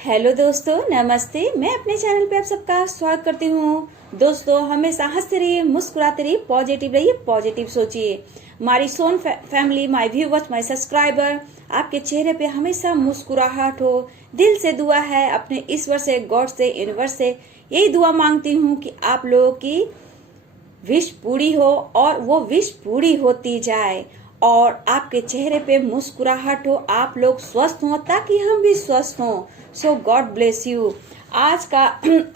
Hello दोस्तों, नमस्ते। मैं अपने चैनल पे आप सबका स्वागत करती हूँ। दोस्तों, हमेशा हंसते रहिए, मुस्कुराते रहिए, पॉजिटिव रहिए, पॉजिटिव सोचिए। हमारी सोन family, my viewers, my subscriber, आपके चेहरे पे हमेशा मुस्कुराहट हो। दिल से दुआ है, अपने ईश्वर से, गॉड से, यूनिवर्स से यही दुआ मांगती हूँ कि आप लोगों की विश पूरी हो और वो विश पूरी होती जाए और आपके चेहरे पे मुस्कुराहट हो, आप लोग स्वस्थ हो ताकि हम भी स्वस्थ हों। सो गॉड ब्लेस यू। आज का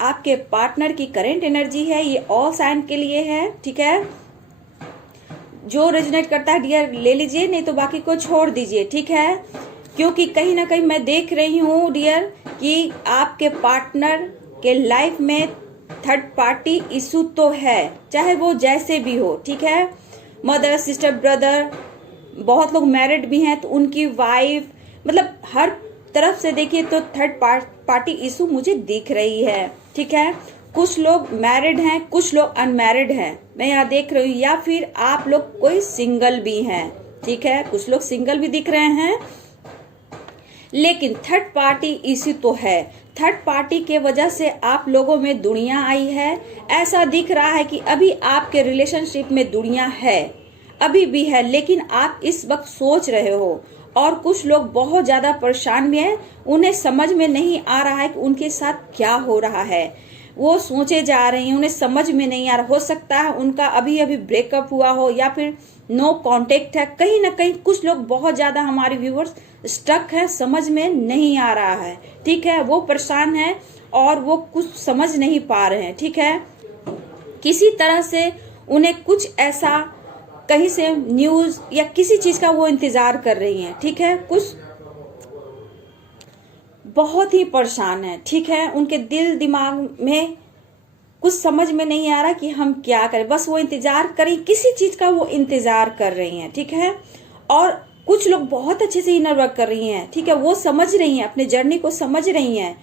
आपके पार्टनर की करेंट एनर्जी है, ये ऑल साइन के लिए है। ठीक है, जो रेजोनेट करता है डियर ले लीजिए, नहीं तो बाकी को छोड़ दीजिए। ठीक है, क्योंकि कहीं ना कहीं मैं देख रही हूँ डियर कि आपके पार्टनर के लाइफ में थर्ड पार्टी इशू तो है, चाहे वो जैसे भी हो। ठीक है, मदर, सिस्टर, ब्रदर, बहुत लोग मैरिड भी हैं तो उनकी वाइफ, मतलब हर तरफ से देखिए तो थर्ड पार्टी इशू मुझे दिख रही है। ठीक है, कुछ लोग मैरिड हैं, कुछ लोग अनमैरिड हैं, मैं यहाँ देख रही हूँ, या फिर आप लोग कोई सिंगल भी हैं। ठीक है, कुछ लोग सिंगल भी दिख रहे हैं, लेकिन थर्ड पार्टी इशू तो है। थर्ड पार्टी के वजह से आप लोगों में दुनिया आई है। ऐसा दिख रहा है कि अभी आपके रिलेशनशिप में दुनिया है, अभी भी है, लेकिन आप इस वक्त सोच रहे हो। और कुछ लोग बहुत ज्यादा परेशान भी हैं, उन्हें समझ में नहीं आ रहा है कि उनके साथ क्या हो रहा है। वो सोचे जा रहे हैं, उन्हें समझ में नहीं आ रहा। हो सकता है उनका अभी अभी ब्रेकअप हुआ हो या फिर नो कांटेक्ट है। कहीं ना कहीं कुछ लोग बहुत ज्यादा, हमारे व्यूवर्स, स्टक है, समझ में नहीं आ रहा है। ठीक है, वो परेशान है और वो कुछ समझ नहीं पा रहे हैं। ठीक है, किसी तरह से उन्हें कुछ ऐसा कहीं से न्यूज या किसी चीज का वो इंतजार कर रही हैं। ठीक है, कुछ बहुत ही परेशान है। ठीक है, उनके दिल दिमाग में कुछ समझ में नहीं आ रहा कि हम क्या करें, बस वो इंतजार करें, किसी चीज का वो इंतजार कर रही हैं। ठीक है, और कुछ लोग बहुत अच्छे से इनर वर्क कर रही हैं। ठीक है, वो समझ रही हैं, अपने जर्नी को समझ रही हैं।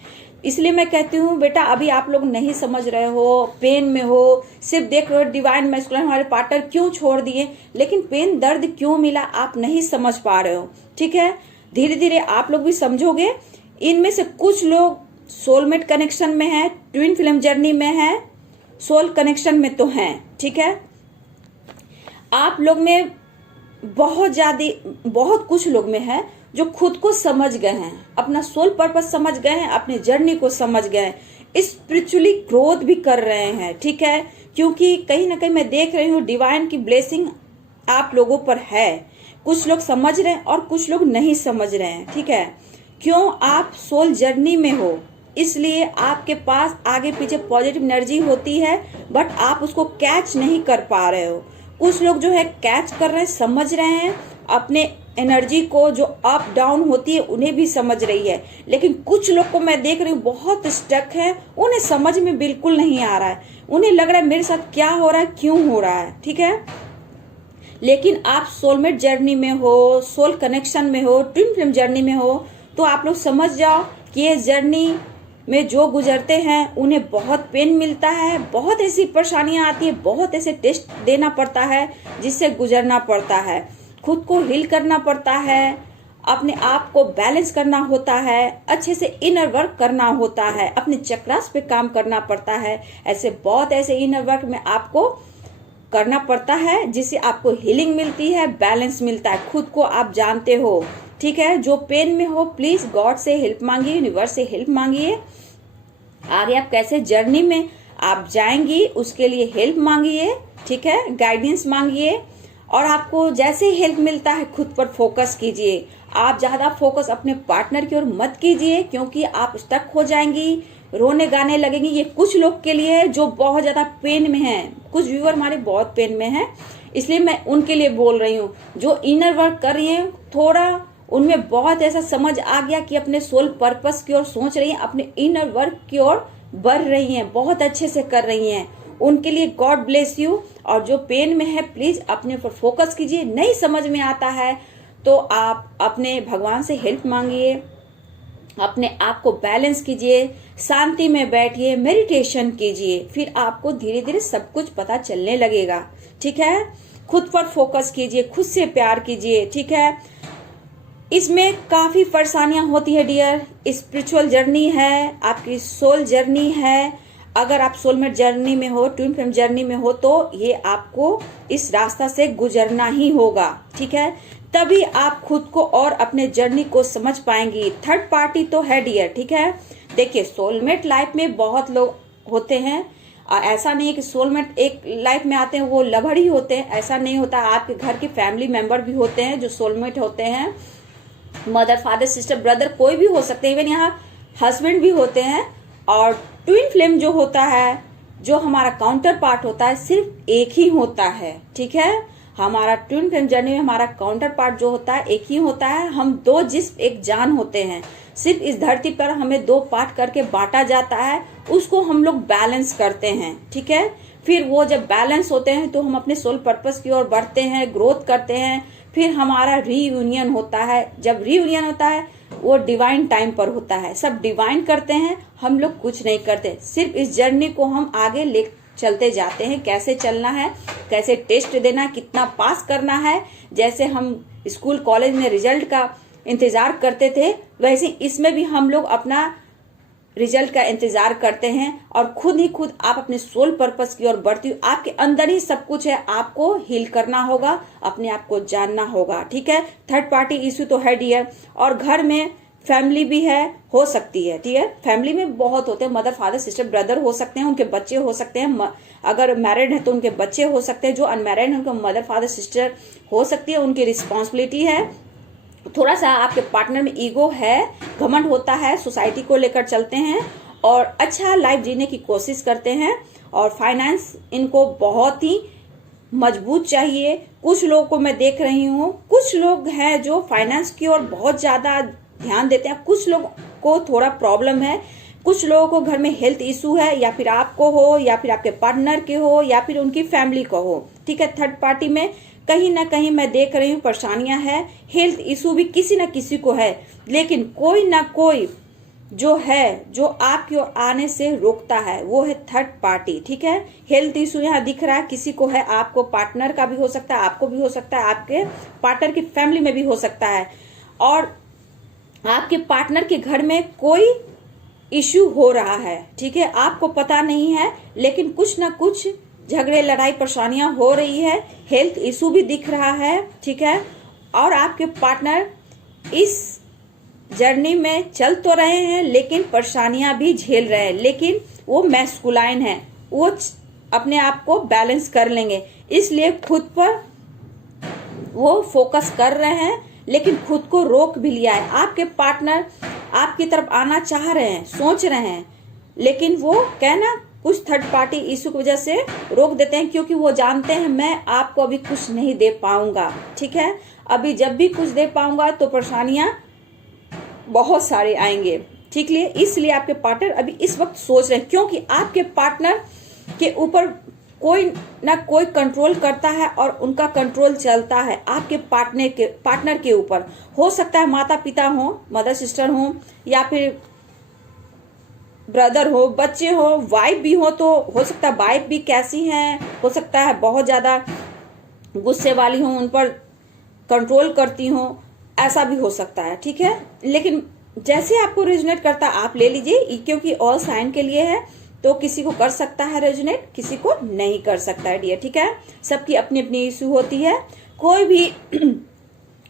इसलिए मैं कहती हूँ बेटा, अभी आप लोग नहीं समझ रहे हो, पेन में हो, सिर्फ देख रहे हो डिवाइन मैस्कुलिन हमारे पार्टनर क्यों छोड़ दिए, लेकिन पेन दर्द क्यों मिला आप नहीं समझ पा रहे हो। ठीक है, धीरे धीरे आप लोग भी समझोगे। इनमें से कुछ लोग सोलमेट कनेक्शन में है, ट्विन फिल्म जर्नी में है, सोल कनेक्शन में तो हैं। ठीक है, आप लोग में बहुत कुछ लोग में है जो खुद को समझ गए हैं, अपना सोल पर्पस समझ गए हैं, अपनी जर्नी को समझ गए हैं, स्पिरिचुअली ग्रोथ भी कर रहे हैं। ठीक है, क्योंकि कहीं ना कहीं मैं देख रही हूँ डिवाइन की ब्लेसिंग आप लोगों पर है। कुछ लोग समझ रहे हैं और कुछ लोग नहीं समझ रहे हैं। ठीक है, क्यों, आप सोल जर्नी में हो, इसलिए आपके पास आगे पीछे पॉजिटिव एनर्जी होती है, बट आप उसको कैच नहीं कर पा रहे हो। कुछ लोग जो है कैच कर रहे हैं, समझ रहे हैं, अपने एनर्जी को जो अप डाउन होती है उन्हें भी समझ रही है, लेकिन कुछ लोग को मैं देख रही हूँ बहुत स्टक है, उन्हें समझ में बिल्कुल नहीं आ रहा है। उन्हें लग रहा है मेरे साथ क्या हो रहा है, क्यों हो रहा है। ठीक है, लेकिन आप सोलमेट जर्नी में हो, सोल कनेक्शन में हो, ट्विन फ्लेम जर्नी में हो, तो आप लोग समझ जाओ कि ये जर्नी में जो गुजरते हैं उन्हें बहुत पेन मिलता है, बहुत ऐसी परेशानियां आती है, बहुत ऐसे टेस्ट देना पड़ता है जिससे गुजरना पड़ता है, खुद को हील करना पड़ता है, अपने आप को बैलेंस करना होता है, अच्छे से इनर वर्क करना होता है, अपने चक्रास पे काम करना पड़ता है। ऐसे बहुत ऐसे इनर वर्क में आपको करना पड़ता है जिससे आपको हीलिंग मिलती है, बैलेंस मिलता है, खुद को आप जानते हो। ठीक है, जो पेन में हो प्लीज गॉड से हेल्प मांगिए, यूनिवर्स से हेल्प मांगिए। आगे आप कैसे जर्नी में आप जाएंगी उसके लिए हेल्प मांगिए। ठीक है, गाइडेंस मांगिए, और आपको जैसे हेल्प मिलता है खुद पर फोकस कीजिए। आप ज्यादा फोकस अपने पार्टनर की ओर मत कीजिए, क्योंकि आप स्टक हो जाएंगी, रोने गाने लगेंगी। ये कुछ लोग के लिए है जो बहुत ज्यादा पेन में हैं, कुछ व्यूअर हमारे बहुत पेन में हैं, इसलिए मैं उनके लिए बोल रही हूँ। जो इनर वर्क कर रही है, थोड़ा उनमें बहुत ऐसा समझ आ गया कि अपने सोल पर्पस की ओर सोच रही हैं, अपने इनर वर्क की ओर बढ़ रही हैं, बहुत अच्छे से कर रही हैं, उनके लिए गॉड ब्लेस यू। और जो पेन में है प्लीज अपने ऊपर फोकस कीजिए। नहीं समझ में आता है तो आप अपने भगवान से हेल्प मांगिए, अपने आप को बैलेंस कीजिए, शांति में बैठिए, मेडिटेशन कीजिए, फिर आपको धीरे धीरे सब कुछ पता चलने लगेगा। ठीक है, खुद पर फोकस कीजिए, खुद से प्यार कीजिए। ठीक है, इसमें काफी परेशानियां होती है डियर। स्पिरिचुअल जर्नी है, आपकी सोल जर्नी है। अगर आप सोलमेट जर्नी में हो, ट्विन फ्लेम जर्नी में हो, तो ये आपको इस रास्ता से गुजरना ही होगा, ठीक है। तभी आप खुद को और अपने जर्नी को समझ पाएंगी। थर्ड पार्टी तो है डियर, ठीक है। देखिए, सोलमेट लाइफ में बहुत लोग होते हैं। ऐसा नहीं है कि सोलमेट एक लाइफ में आते हैं वो लवर ही होते हैं, ऐसा नहीं होता। आपके घर के फैमिली मेंबर भी होते हैं जो सोलमेट होते हैं। मदर, फादर, सिस्टर, ब्रदर कोई भी हो सकते हैं। इवन यहाँ हस्बैंड भी होते हैं। और ट्विन फ्लेम जो होता है, जो हमारा काउंटर पार्ट होता है, सिर्फ एक ही होता है, ठीक है। हमारा ट्विन फ्लेम जर्नी में हमारा काउंटर पार्ट जो होता है एक ही होता है। हम दो जिस्म एक जान होते हैं। सिर्फ इस धरती पर हमें दो पार्ट करके बांटा जाता है, उसको हम लोग बैलेंस करते हैं, ठीक है। फिर वो जब बैलेंस होते हैं तो हम अपने सोल पर्पस की ओर बढ़ते हैं, ग्रोथ करते हैं। फिर हमारा रीयूनियन होता है। जब रीयूनियन होता है वो डिवाइन टाइम पर होता है। सब डिवाइन करते हैं, हम लोग कुछ नहीं करते। सिर्फ इस जर्नी को हम आगे ले चलते जाते हैं। कैसे चलना है, कैसे टेस्ट देना है, कितना पास करना है। जैसे हम स्कूल कॉलेज में रिजल्ट का इंतजार करते थे, वैसे इसमें भी हम लोग अपना रिजल्ट का इंतजार करते हैं। और खुद ही खुद आप अपने सोल पर्पस की ओर बढ़ती हो। आपके अंदर ही सब कुछ है, आपको हील करना होगा, अपने आप को जानना होगा, ठीक है। थर्ड पार्टी इश्यू तो है डियर। और घर में फैमिली भी है, हो सकती है, ठीक है। फैमिली में बहुत होते हैं, मदर, फादर, सिस्टर, ब्रदर हो सकते हैं, उनके बच्चे हो सकते हैं। अगर मैरिड है तो उनके बच्चे हो सकते हैं। जो अनमैरिड है उनके मदर, फादर, सिस्टर हो सकती है। उनकी रिस्पॉन्सिबिलिटी है। थोड़ा सा आपके पार्टनर में ईगो है, घमंड होता है, सोसाइटी को लेकर चलते हैं और अच्छा लाइफ जीने की कोशिश करते हैं। और फाइनेंस इनको बहुत ही मजबूत चाहिए। कुछ लोगों को मैं देख रही हूँ, कुछ लोग हैं जो फाइनेंस की ओर बहुत ज्यादा ध्यान देते हैं। कुछ लोगों को थोड़ा प्रॉब्लम है। कुछ लोगों को घर में हेल्थ इशू है, या फिर आपको हो, या फिर आपके पार्टनर के हो, या फिर उनकी फैमिली को हो, ठीक है। थर्ड पार्टी में कहीं ना कहीं मैं देख रही हूँ परेशानियां हैं। हेल्थ इशू भी किसी न किसी को है, लेकिन कोई ना कोई जो है जो आपकी ओर आने से रोकता है, वो है थर्ड पार्टी, ठीक है। हेल्थ इशू यहाँ दिख रहा है, किसी को है। आपको पार्टनर का भी हो सकता है, आपको भी हो सकता है, आपके पार्टनर की फैमिली में भी हो सकता है। और आपके पार्टनर के घर में कोई इश्यू हो रहा है, ठीक है। आपको पता नहीं है, लेकिन कुछ ना कुछ झगड़े, लड़ाई, परेशानियां हो रही है। हेल्थ इशू भी दिख रहा है, ठीक है। और आपके पार्टनर इस जर्नी में चल तो रहे हैं, लेकिन परेशानियां भी झेल रहे हैं। लेकिन वो मैस्कुलाइन है, वो अपने आप को बैलेंस कर लेंगे, इसलिए खुद पर वो फोकस कर रहे हैं। लेकिन खुद को रोक भी लिया है। आपके पार्टनर आपकी तरफ आना चाह रहे हैं, सोच रहे हैं, लेकिन वो कहना कुछ थर्ड पार्टी इशू की वजह से रोक देते हैं, क्योंकि वो जानते हैं मैं आपको अभी कुछ नहीं दे पाऊंगा, ठीक है। अभी जब भी कुछ दे पाऊंगा तो परेशानियां बहुत सारे आएंगे, ठीक है। इसलिए आपके पार्टनर अभी इस वक्त सोच रहे हैं, क्योंकि आपके पार्टनर के ऊपर कोई ना कोई कंट्रोल करता है और उनका कंट्रोल चलता है आपके पार्टनर के ऊपर। हो सकता है माता पिता हो, मदर सिस्टर हो, या फिर ब्रदर हो, बच्चे हो, वाइफ भी हो। तो हो सकता है वाइफ भी कैसी हैं, हो सकता है बहुत ज्यादा गुस्से वाली हो, उन पर कंट्रोल करती हो, ऐसा भी हो सकता है, ठीक है। लेकिन जैसे आपको रेजोनेट करता है आप ले लीजिए, क्योंकि ऑल साइन के लिए है। तो किसी को कर सकता है रेजोनेट, किसी को नहीं कर सकता है डियर, ठीक है। सबकी अपनी अपनी इशू होती है। कोई भी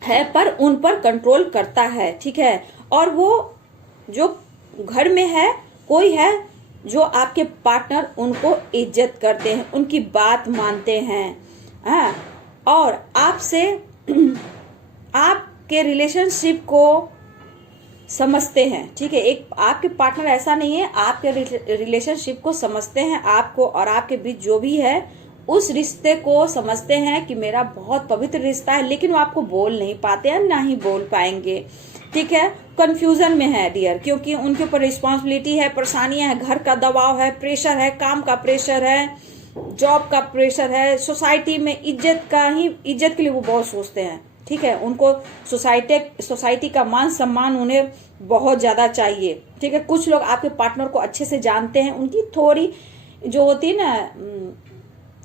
है पर उन पर कंट्रोल करता है, ठीक है। और वो जो घर में है, कोई है जो आपके पार्टनर उनको इज्जत करते हैं, उनकी बात मानते हैं, और आपसे आपके रिलेशनशिप को समझते हैं, ठीक है। एक आपके पार्टनर ऐसा नहीं है, आपके रिलेशनशिप को समझते हैं, आपको और आपके बीच जो भी है उस रिश्ते को समझते हैं कि मेरा बहुत पवित्र रिश्ता है। लेकिन वो आपको बोल नहीं पाते हैं, ना ही बोल पाएंगे, ठीक है। कंफ्यूजन में है डियर, क्योंकि उनके ऊपर रिस्पॉन्सिबिलिटी है, परेशानियां है, घर का दबाव है, प्रेशर है, काम का प्रेशर है, जॉब का प्रेशर है, सोसाइटी में इज्जत के लिए वो बहुत सोचते हैं, ठीक है। उनको सोसाइटी का मान सम्मान उन्हें बहुत ज्यादा चाहिए, ठीक है। कुछ लोग आपके पार्टनर को अच्छे से जानते हैं, उनकी थोड़ी जो होती है ना,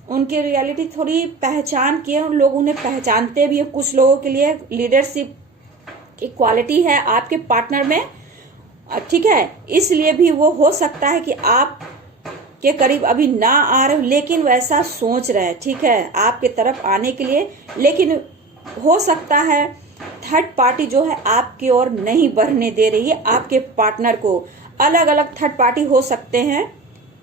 उनकी रियलिटी थोड़ी पहचान किए, लोग उन्हें पहचानते भी हैं। कुछ लोगों के लिए लीडरशिप की क्वालिटी है आपके पार्टनर में, ठीक है। इसलिए भी वो हो सकता है कि आप के करीब अभी ना आ रहे हो, लेकिन वैसा सोच रहे हैं, ठीक है, आपके तरफ आने के लिए। लेकिन हो सकता है थर्ड पार्टी जो है आपकी ओर नहीं बढ़ने दे रही है आपके पार्टनर को। अलग अलग थर्ड पार्टी हो सकते हैं,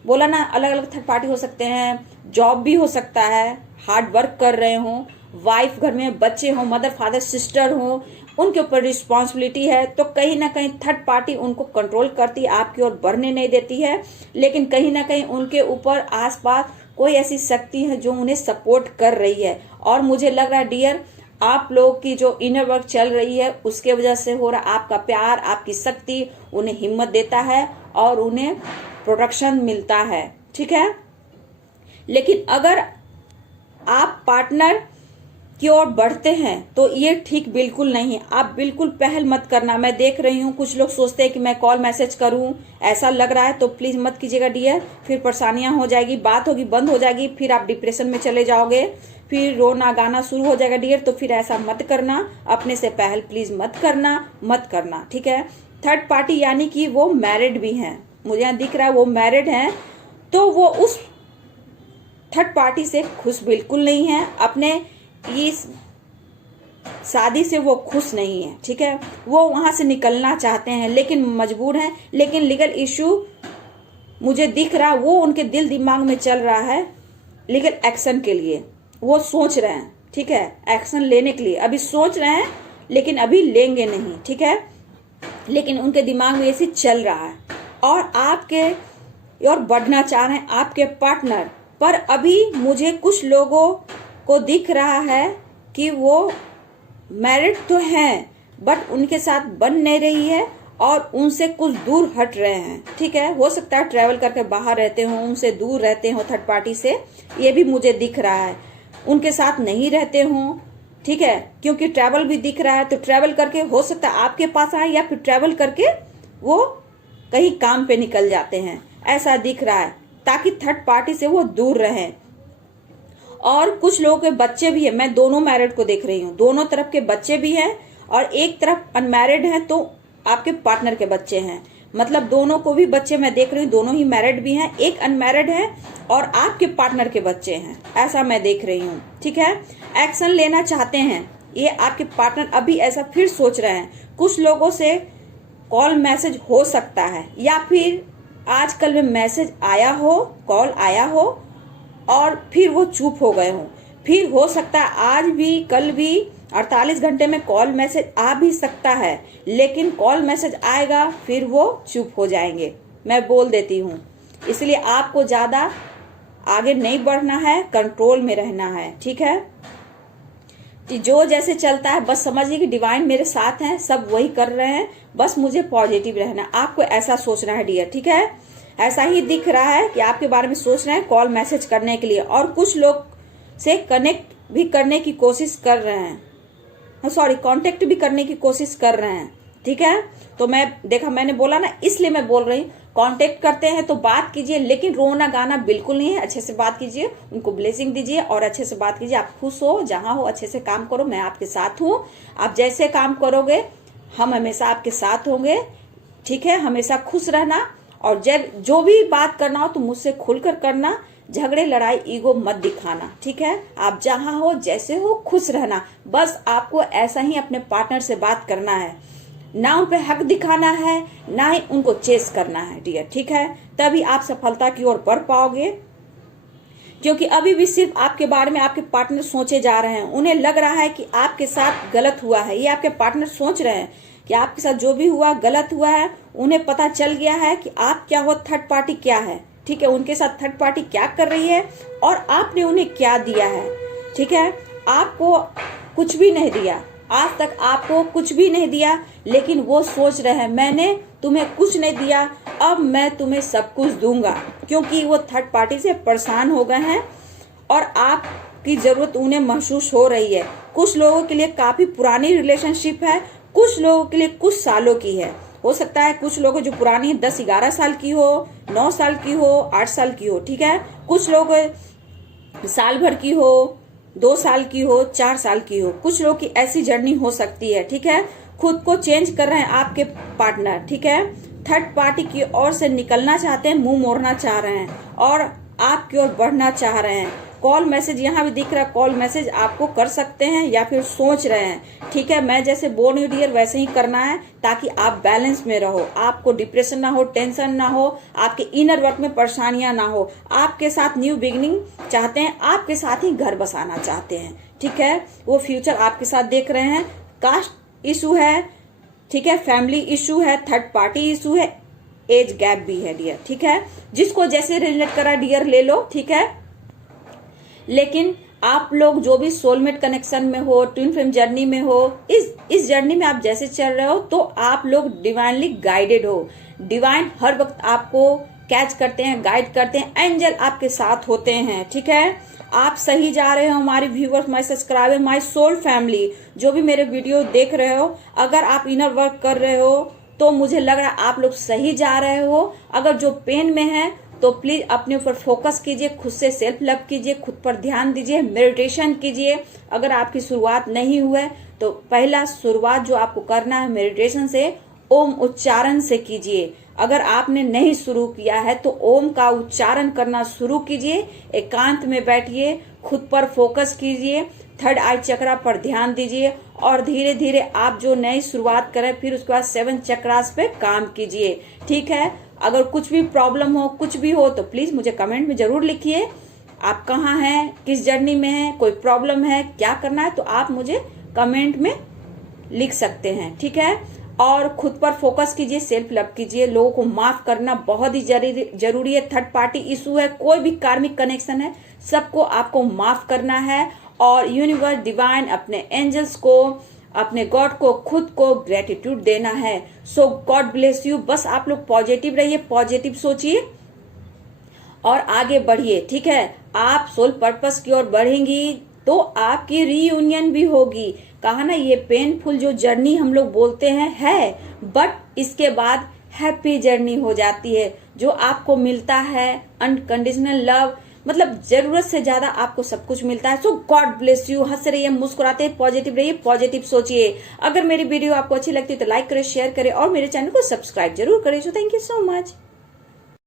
बोला ना, अलग अलग थर्ड पार्टी हो सकते हैं। जॉब भी हो सकता है, हार्ड वर्क कर रहे हो, वाइफ घर में, बच्चे हो, मदर फादर सिस्टर हो, उनके ऊपर रिस्पॉन्सिबिलिटी है, तो कहीं ना कहीं थर्ड पार्टी उनको कंट्रोल करती है, आपकी ओर बढ़ने नहीं देती है। लेकिन कहीं ना कहीं उनके ऊपर आसपास कोई ऐसी शक्ति है जो उन्हें सपोर्ट कर रही है। और मुझे लग रहा है डियर, आप लोग की जो इनर वर्क चल रही है उसके वजह से हो रहा, आपका प्यार, आपकी शक्ति उन्हें हिम्मत देता है और उन्हें प्रोडक्शन मिलता है, ठीक है। लेकिन अगर आप पार्टनर की ओर बढ़ते हैं तो ये ठीक बिल्कुल नहीं है। आप बिल्कुल पहल मत करना। मैं देख रही हूँ कुछ लोग सोचते हैं कि मैं कॉल मैसेज करूँ, ऐसा लग रहा है, तो प्लीज मत कीजिएगा डियर। फिर परेशानियां हो जाएगी, बात होगी बंद हो जाएगी, फिर आप डिप्रेशन में चले जाओगे, फिर रोना गाना शुरू हो जाएगा डियर। तो फिर ऐसा मत करना, अपने से पहल प्लीज मत करना, ठीक है। थर्ड पार्टी यानी कि वो मैरिड भी हैं, मुझे यहाँ दिख रहा है वो मैरिड हैं, तो वो उस थर्ड पार्टी से खुश बिल्कुल नहीं है, अपने इस शादी से वो खुश नहीं है, ठीक है। वो वहां से निकलना चाहते हैं लेकिन मजबूर हैं। लेकिन लीगल इशू मुझे दिख रहा, वो उनके दिल दिमाग में चल रहा है लीगल एक्शन के लिए, वो सोच रहे हैं, ठीक है, एक्शन लेने के लिए अभी सोच रहे हैं, लेकिन अभी लेंगे नहीं, ठीक है। लेकिन उनके दिमाग में ऐसे चल रहा है और आपके और बढ़ना चाह रहे हैं आपके पार्टनर। पर अभी मुझे कुछ लोगों को दिख रहा है कि वो मैरिड तो हैं बट उनके साथ बन नहीं रही है और उनसे कुछ दूर हट रहे हैं, ठीक है। हो सकता है ट्रैवल करके बाहर रहते हो, उनसे दूर रहते हो थर्ड पार्टी से, ये भी मुझे दिख रहा है। उनके साथ नहीं रहते हो, ठीक है, क्योंकि ट्रैवल भी दिख रहा है, तो ट्रैवल करके हो सकता है आपके पास आए या फिर ट्रैवल करके वो कहीं काम पे निकल जाते हैं, ऐसा दिख रहा है, ताकि थर्ड पार्टी से वो दूर रहें। और कुछ लोगों के बच्चे भी है, मैं दोनों मैरिड को देख रही हूँ, दोनों तरफ के बच्चे भी हैं और एक तरफ अनमैरिड है, तो आपके पार्टनर के बच्चे हैं, मतलब दोनों को भी बच्चे मैं देख रही हूँ, दोनों ही मैरिड भी हैं, एक अनमैरिड है और आपके पार्टनर के बच्चे हैं, ऐसा मैं देख रही हूँ, ठीक है। एक्शन लेना चाहते हैं ये आपके पार्टनर, अभी ऐसा फिर सोच रहे हैं। कुछ लोगों से कॉल मैसेज हो सकता है या फिर आजकल में मैसेज आया हो, कॉल आया हो और फिर वो चुप हो गए हों। फिर हो सकता है आज भी कल भी 48 घंटे में कॉल मैसेज आ भी सकता है, लेकिन कॉल मैसेज आएगा फिर वो चुप हो जाएंगे, मैं बोल देती हूँ। इसलिए आपको ज्यादा आगे नहीं बढ़ना है, कंट्रोल में रहना है, ठीक है। जो जैसे चलता है बस समझिए कि डिवाइन मेरे साथ हैं, सब वही कर रहे हैं, बस मुझे पॉजिटिव रहना, आपको ऐसा सोचना है डियर, ठीक है। ऐसा ही दिख रहा है कि आपके बारे में सोच रहे हैं कॉल मैसेज करने के लिए, और कुछ लोग से कनेक्ट भी करने की कोशिश कर रहे हैं, सॉरी कांटेक्ट भी करने की कोशिश कर रहे हैं, ठीक है। तो मैंने बोला ना, इसलिए मैं बोल रही हूँ, कांटेक्ट करते हैं तो बात कीजिए, लेकिन रोना गाना बिल्कुल नहीं है, अच्छे से बात कीजिए, उनको ब्लेसिंग दीजिए और अच्छे से बात कीजिए। आप खुश हो, जहां हो अच्छे से काम करो, मैं आपके साथ हूँ। आप जैसे काम करोगे हम हमेशा आपके साथ होंगे, ठीक है। हमेशा खुश रहना और जब जो भी बात करना हो तो मुझसे खुलकर करना, झगड़े लड़ाई ईगो मत दिखाना, ठीक है। आप जहां हो जैसे हो खुश रहना, बस आपको ऐसा ही अपने पार्टनर से बात करना है, ना उन पे हक दिखाना है, ना ही उनको चेस करना है डियर, ठीक है। तभी आप सफलता की ओर बढ़ पाओगे, क्योंकि अभी भी सिर्फ आपके बारे में आपके पार्टनर सोचे जा रहे हैं। उन्हें लग रहा है कि आपके साथ गलत हुआ है, ये आपके पार्टनर सोच रहे हैं कि आपके साथ जो भी हुआ गलत हुआ है। उन्हें पता चल गया है कि आप क्या हो, थर्ड पार्टी क्या है, ठीक है, उनके साथ थर्ड पार्टी क्या कर रही है और आपने उन्हें क्या दिया है, ठीक है। आपको कुछ भी नहीं दिया, आज तक आपको कुछ भी नहीं दिया, लेकिन वो सोच रहे हैं मैंने तुम्हें कुछ नहीं दिया, अब मैं तुम्हें सब कुछ दूंगा, क्योंकि वो थर्ड पार्टी से परेशान हो गए हैं और आपकी जरूरत उन्हें महसूस हो रही है। कुछ लोगों के लिए काफी पुरानी रिलेशनशिप है, कुछ लोगों के लिए कुछ सालों की है। हो सकता है कुछ लोगों जो पुरानी 10-11 साल की हो, 9 साल की हो, 8 साल की हो, ठीक है। कुछ लोग साल भर की हो, 2 साल की हो, 4 साल की हो, कुछ लोग की ऐसी जर्नी हो सकती है, ठीक है। खुद को चेंज कर रहे हैं आपके पार्टनर, ठीक है। थर्ड पार्टी की ओर से निकलना चाहते हैं, मुंह मोड़ना चाह रहे हैं और आपकी ओर बढ़ना चाह रहे हैं। कॉल मैसेज यहाँ भी दिख रहा है, कॉल मैसेज आपको कर सकते हैं या फिर सोच रहे हैं, ठीक है। मैं जैसे बोल रही हूँ डियर वैसे ही करना है ताकि आप बैलेंस में रहो, आपको डिप्रेशन ना हो, टेंशन ना हो, आपके इनर वर्क में परेशानियां ना हो। आपके साथ न्यू बिगिनिंग चाहते हैं, आपके साथ ही घर बसाना चाहते हैं, ठीक है। वो फ्यूचर आपके साथ देख रहे हैं। कास्ट इशू है, ठीक है, फैमिली इशू है, थर्ड पार्टी इशू है, एज गैप भी है डियर, ठीक है। जिसको जैसे रिलेट करा डियर ले लो, ठीक है। लेकिन आप लोग जो भी सोलमेट कनेक्शन में हो, ट्विन फ्लेम जर्नी में हो, इस जर्नी में आप जैसे चल रहे हो तो आप लोग डिवाइनली गाइडेड हो। डिवाइन हर वक्त आपको कैच करते हैं, गाइड करते हैं, एंजल आपके साथ होते हैं, ठीक है। आप सही जा रहे हो हमारे viewers, my subscriber, my soul family, जो भी मेरे वीडियो देख रहे हो। अगर आप इनर वर्क कर रहे हो तो मुझे लग रहा है आप लोग सही जा रहे हो। अगर जो पेन में है तो प्लीज अपने ऊपर फोकस कीजिए, खुद से सेल्फ लव कीजिए, खुद पर ध्यान दीजिए, मेडिटेशन कीजिए। अगर आपकी शुरुआत नहीं हुआ है तो पहला शुरुआत जो आपको करना है मेडिटेशन से, ओम उच्चारण से कीजिए। अगर आपने नहीं शुरू किया है तो ओम का उच्चारण करना शुरू कीजिए, एकांत में बैठिए, खुद पर फोकस कीजिए, थर्ड आई चक्रा पर ध्यान दीजिए और धीरे धीरे आप जो नई शुरुआत करें फिर उसके बाद 7 चक्रास पे काम कीजिए, ठीक है। अगर कुछ भी प्रॉब्लम हो, कुछ भी हो तो प्लीज मुझे कमेंट में जरूर लिखिए। आप कहाँ हैं, किस जर्नी में हैं, कोई प्रॉब्लम है, क्या करना है, तो आप मुझे कमेंट में लिख सकते हैं, ठीक है। और खुद पर फोकस कीजिए, सेल्फ लव कीजिए। लोगों को माफ करना बहुत ही जरूरी है। थर्ड पार्टी इशू है, कोई भी कार्मिक कनेक्शन है, सबको आपको माफ करना है और यूनिवर्स, डिवाइन, अपने एंजल्स को, अपने गॉड को, खुद को ग्रेटिट्यूड देना है। सो गॉड ब्लेस यू। बस आप लोग पॉजिटिव रहिए, पॉजिटिव सोचिए और आगे बढ़िए, ठीक है। आप सोल पर्पस की ओर बढ़ेंगी तो आपकी रीयूनियन भी होगी। कहा ना, ये पेनफुल जो जर्नी हम लोग बोलते हैं है, बट इसके बाद हैप्पी जर्नी हो जाती है। जो आपको मिलता है अनकंडीशनल लव, मतलब जरूरत से ज्यादा आपको सब कुछ मिलता है। सो गॉड ब्लेस यू। हंस रहिए, मुस्कुराते, पॉजिटिव रहिए, पॉजिटिव सोचिए। अगर मेरी वीडियो आपको अच्छी लगती है तो लाइक करें, शेयर करें और मेरे चैनल को सब्सक्राइब जरूर करें। So thank you so much.